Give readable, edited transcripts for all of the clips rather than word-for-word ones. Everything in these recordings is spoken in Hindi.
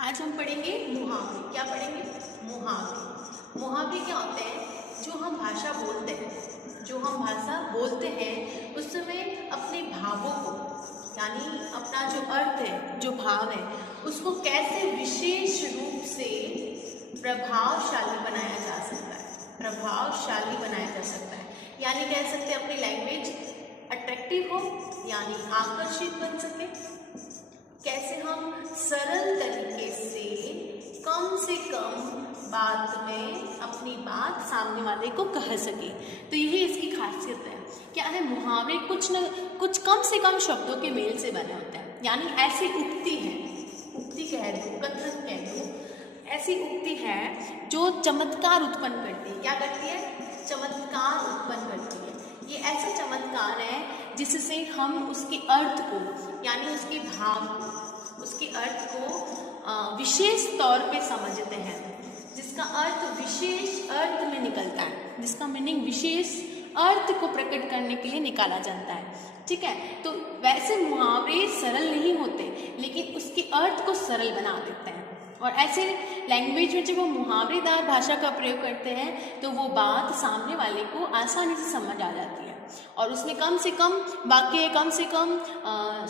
आज हम पढ़ेंगे मुहावरे। क्या पढ़ेंगे? मुहावरे। मुहावरे क्या होते हैं? जो हम भाषा बोलते हैं उस समय अपने भावों को, यानी अपना जो अर्थ है, जो भाव है, उसको कैसे विशेष रूप से प्रभावशाली बनाया जा सकता है। प्रभावशाली बनाया जा सकता है, यानी कह सकते हैं अपनी लैंग्वेज अट्रैक्टिव हो, यानी आकर्षित बन सके। कैसे हम सरल तरीके से कम बात में अपनी बात सामने वाले को कह सके। तो यही इसकी खासियत है। क्या है? मुहावरे कुछ कम से कम शब्दों के मेल से बने होते हैं, यानी ऐसी उक्ति है, उक्ति कह दो, कथन कह दो, ऐसी उक्ति है जो चमत्कार उत्पन्न करती है। क्या करती है? चमत्कार उत्पन्न करती है। ये ऐसा चमत्कार है जिससे हम उसके अर्थ को, यानी उसके भाव को, उसके अर्थ को विशेष तौर पे समझते हैं, जिसका अर्थ विशेष अर्थ में निकलता है, जिसका मीनिंग विशेष अर्थ को प्रकट करने के लिए निकाला जाता है। ठीक है? तो वैसे मुहावरे सरल नहीं होते, लेकिन उसके अर्थ को सरल बना देते हैं। और ऐसे लैंग्वेज में जब वो मुहावरेदार भाषा का प्रयोग करते हैं तो वो बात सामने वाले को आसानी से समझ आ जाती है, और उसमें कम से कम वाक्य, कम से कम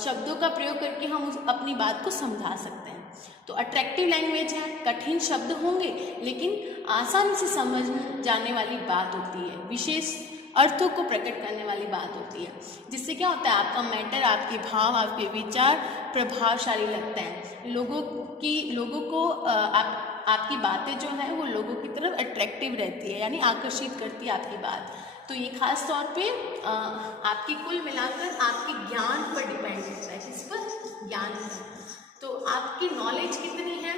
शब्दों का प्रयोग करके हम अपनी बात को समझा सकते हैं। तो अट्रैक्टिव लैंग्वेज है, कठिन शब्द होंगे लेकिन आसानी से समझ जाने वाली बात होती है, विशेष अर्थों को प्रकट करने वाली बात होती है, जिससे क्या होता है, आपका मैटर, आपके भाव, आपके विचार प्रभावशाली लगते हैं। लोगों को आपकी बातें जो है वो लोगों की तरफ अट्रैक्टिव रहती है, यानी आकर्षित करती है आपकी बात। तो ये खास तौर पे आपकी कुल मिलाकर आपके ज्ञान पर डिपेंड करता है। किस पर? ज्ञान पर। तो आपकी नॉलेज कितनी है,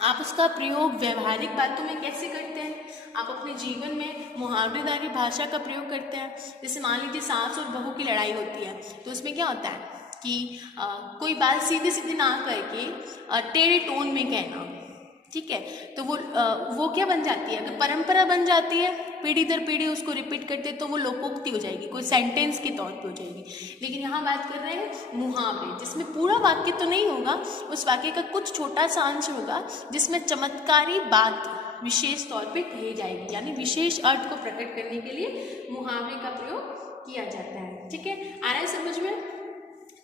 आप उसका प्रयोग व्यवहारिक बातों में कैसे करते हैं, आप अपने जीवन में मुहावरेदारी भाषा का प्रयोग करते हैं। जैसे मान लीजिए सास और बहू की लड़ाई होती है, तो उसमें क्या होता है कि कोई बात सीधे सीधे ना करके टेढ़े टोन में कहना। ठीक है? तो वो क्या बन जाती है? अगर परंपरा बन जाती है, पीढ़ी दर पीढ़ी उसको रिपीट करते, तो वो लोकोक्ति हो जाएगी, कोई सेंटेंस के तौर पे हो जाएगी। लेकिन यहाँ बात कर रहे हैं मुहावरे, जिसमें पूरा वाक्य तो नहीं होगा, उस वाक्य का कुछ छोटा सा अंश होगा जिसमें चमत्कारी बात विशेष तौर पे कही जाएगी, यानी विशेष अर्थ को प्रकट करने के लिए मुहावरे का प्रयोग किया जाता है। ठीक है? आ रहा है समझ में?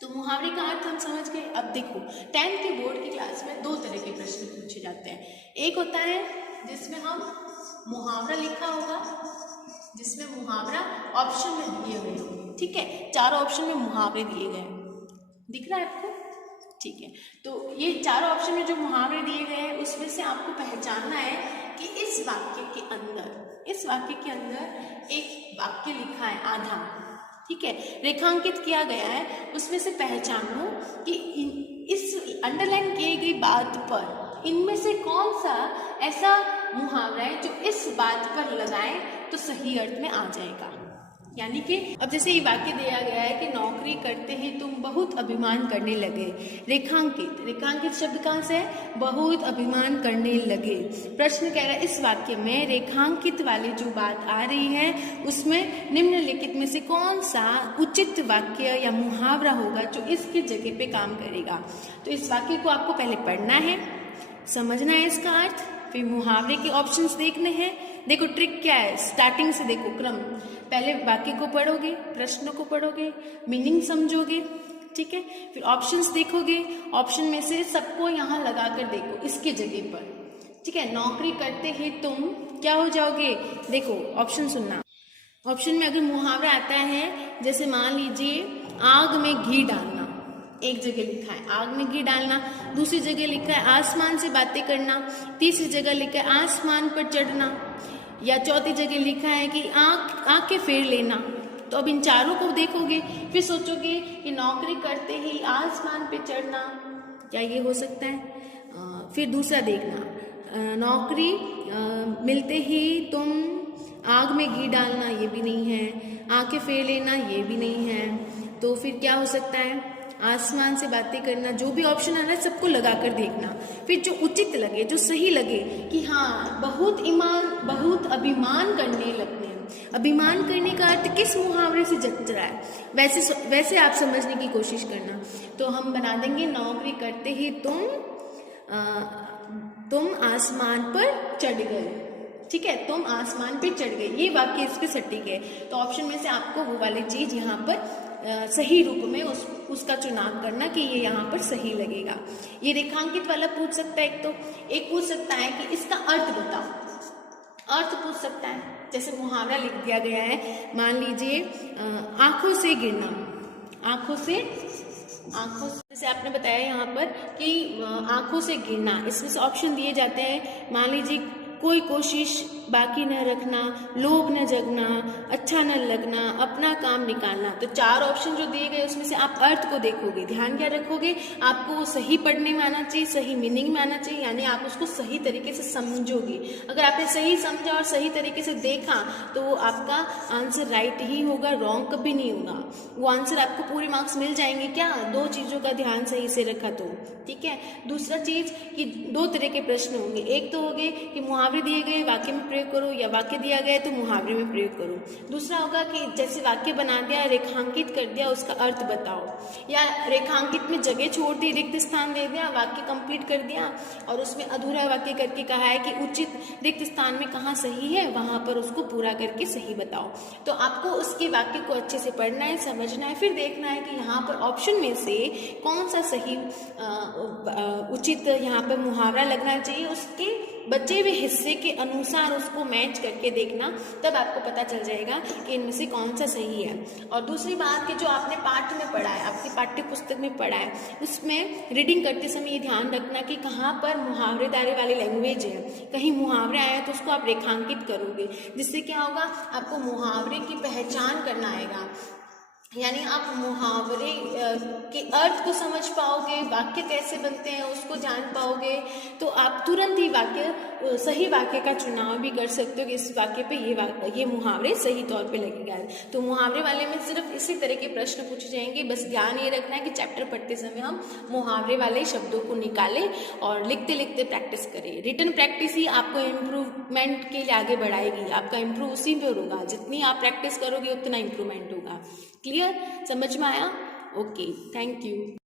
तो मुहावरे का अर्थ हम समझ गए। अब देखो, 10th के बोर्ड की क्लास में दो तरह के प्रश्न पूछे जाते हैं। एक होता है जिसमें हम मुहावरा लिखा होगा, जिसमें मुहावरा ऑप्शन में दिए गए होंगे। ठीक है? चारों ऑप्शन में मुहावरे दिए गए, दिख रहा है आपको? ठीक है, तो ये चारों ऑप्शन में जो मुहावरे दिए गए हैं उसमें से आपको पहचानना है कि इस वाक्य के अंदर एक वाक्य लिखा है आधा, ठीक है, रेखांकित किया गया है, उसमें से पहचानो कि इस अंडरलाइन की गई बात पर इनमें से कौन सा ऐसा मुहावरा है जो इस बात पर लगाए तो सही अर्थ में आ जाएगा। यानी कि अब जैसे ये वाक्य दिया गया है कि नौकरी करते ही तुम बहुत अभिमान करने लगे। रेखांकित शब्द कहाँ से है? बहुत अभिमान करने लगे। प्रश्न कह रहा है इस वाक्य में रेखांकित वाली जो बात आ रही है उसमें निम्नलिखित में से कौन सा उचित वाक्य या मुहावरा होगा जो इसकी जगह पे काम करेगा। तो इस वाक्य को आपको पहले पढ़ना है, समझना है इसका अर्थ, फिर मुहावरे के ऑप्शंस देखने हैं। देखो ट्रिक क्या है, स्टार्टिंग से देखो क्रम, पहले वाक्य को पढ़ोगे, प्रश्न को पढ़ोगे, मीनिंग समझोगे, ठीक है, फिर ऑप्शंस देखोगे, ऑप्शन में से सबको यहाँ लगाकर देखो इसके जगह पर। ठीक है? नौकरी करते ही तुम क्या हो जाओगे? देखो ऑप्शन सुनना। ऑप्शन में अगर मुहावरा आता है, जैसे मान लीजिए आग में घी डालना, एक जगह लिखा है आग में घी डालना, दूसरी जगह लिखा है आसमान से बातें करना, तीसरी जगह लिखा है आसमान पर चढ़ना, या चौथी जगह लिखा है कि आंखें फेर लेना। तो अब इन चारों को देखोगे, फिर सोचोगे कि नौकरी करते ही आसमान पे चढ़ना, क्या ये हो सकता है? फिर दूसरा देखना, नौकरी मिलते ही तुम आग में घी डालना, ये भी नहीं है, आंखें फेर लेना, ये भी नहीं है। तो फिर क्या हो सकता है? आसमान से बातें करना। जो भी ऑप्शन आ रहा है सबको लगाकर देखना, फिर जो उचित लगे, जो सही लगे कि हाँ बहुत अभिमान करने लगते हैं। अभिमान करने का अर्थ किस मुहावरे से जच रहा है, वैसे आप समझने की कोशिश करना। तो हम बना देंगे नौकरी करते ही तुम तुम आसमान पर चढ़ गए। ठीक है, तुम आसमान पे चढ़ गए, ये वाक्य इस पे सटीक है। तो ऑप्शन में से आपको वो वाली चीज यहाँ पर सही रूप में उसका चुनाव करना कि ये यहाँ पर सही लगेगा। ये रेखांकित वाला पूछ सकता है, एक पूछ सकता है कि इसका अर्थ बताओ, अर्थ पूछ सकता है। जैसे मुहावरा लिख दिया गया है, मान लीजिए आंखों से गिरना, आंखों से जैसे आपने बताया यहाँ पर कि आंखों से गिरना, इसमें से ऑप्शन दिए जाते हैं। मान लीजिए कोई कोशिश बाकी न रखना, लोभ न जगना, अच्छा न लगना, अपना काम निकालना। तो 4 ऑप्शन जो दिए गए उसमें से आप अर्थ को देखोगे, ध्यान क्या रखोगे, आपको वो सही पढ़ने में आना चाहिए, सही मीनिंग में आना चाहिए, यानी आप उसको सही तरीके से समझोगे। अगर आपने सही समझा और सही तरीके से देखा तो वो आपका आंसर राइट ही होगा, रॉन्ग कभी नहीं होगा। वो आंसर आपको पूरे मार्क्स मिल जाएंगे क्या, 2 चीज़ों का ध्यान सही से रखा तो। ठीक है, दूसरा चीज कि 2 तरह के प्रश्न होंगे, एक तो होंगे कि मुहावरे दिए गए वाक्य में प्रयोग करो, या वाक्य दिया गया है तो मुहावरे में प्रयोग करो। दूसरा होगा कि जैसे वाक्य बना दिया, रेखांकित कर दिया, उसका अर्थ बताओ, या रेखांकित में जगह छोड़ दी, रिक्त स्थान दे दिया, वाक्य कंप्लीट कर दिया और उसमें अधूरा वाक्य करके कहा है कि उचित रिक्त स्थान में कहाँ सही है वहां पर उसको पूरा करके सही बताओ। तो आपको उसके वाक्य को अच्छे से पढ़ना है, समझना है, फिर देखना है कि यहाँ पर ऑप्शन में से कौन सा सही उचित यहाँ पर मुहावरा लगना चाहिए, उसके बचे हुए हिस्से के अनुसार उसको मैच करके देखना, तब आपको पता चल जाएगा कि इनमें से कौन सा सही है। और दूसरी बात कि जो आपने पाठ में पढ़ा है, आपकी पाठ्य पुस्तक में पढ़ा है, उसमें रीडिंग करते समय ये ध्यान रखना कि कहाँ पर मुहावरेदारी वाली लैंग्वेज है, कहीं मुहावरे आया तो उसको आप रेखांकित करोगे, जिससे क्या होगा, आपको मुहावरे की पहचान करना आएगा, यानी आप मुहावरे के अर्थ को समझ पाओगे, वाक्य कैसे बनते हैं उसको जान पाओगे, तो आप तुरंत ही सही वाक्य का चुनाव भी कर सकते हो कि इस वाक्य पे ये मुहावरे सही तौर पे लगेगा। तो मुहावरे वाले में सिर्फ इसी तरह के प्रश्न पूछे जाएंगे। बस ध्यान ये रखना है कि चैप्टर पढ़ते समय हम मुहावरे वाले शब्दों को निकालें और लिखते लिखते प्रैक्टिस करें। रिटन प्रैक्टिस ही आपको इम्प्रूवमेंट के लिए आगे बढ़ाएगी, आपका इम्प्रूव उसी पर होगा, जितनी आप प्रैक्टिस करोगे उतना इम्प्रूवमेंट होगा। क्लियर, समझ में आया? Okay, thank you.